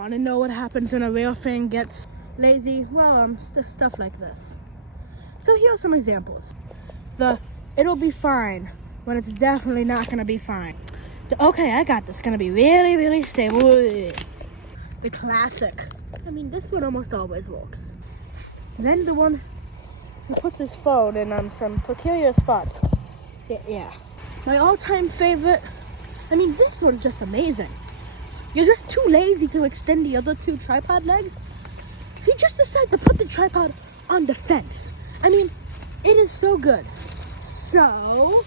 Want to know what happens when a Railfan gets lazy? Well, stuff like this. So here are some examples. It'll be fine when it's definitely not going to be fine. Okay, I got this. Going to be really, really stable. The classic. I mean, this one almost always works. Then the one who puts his phone in some peculiar spots. Yeah. My all-time favorite. I mean, this one's just amazing. You're just too lazy to extend the other two tripod legs, so you just decide to put the tripod on the fence. I mean, it is so good. So,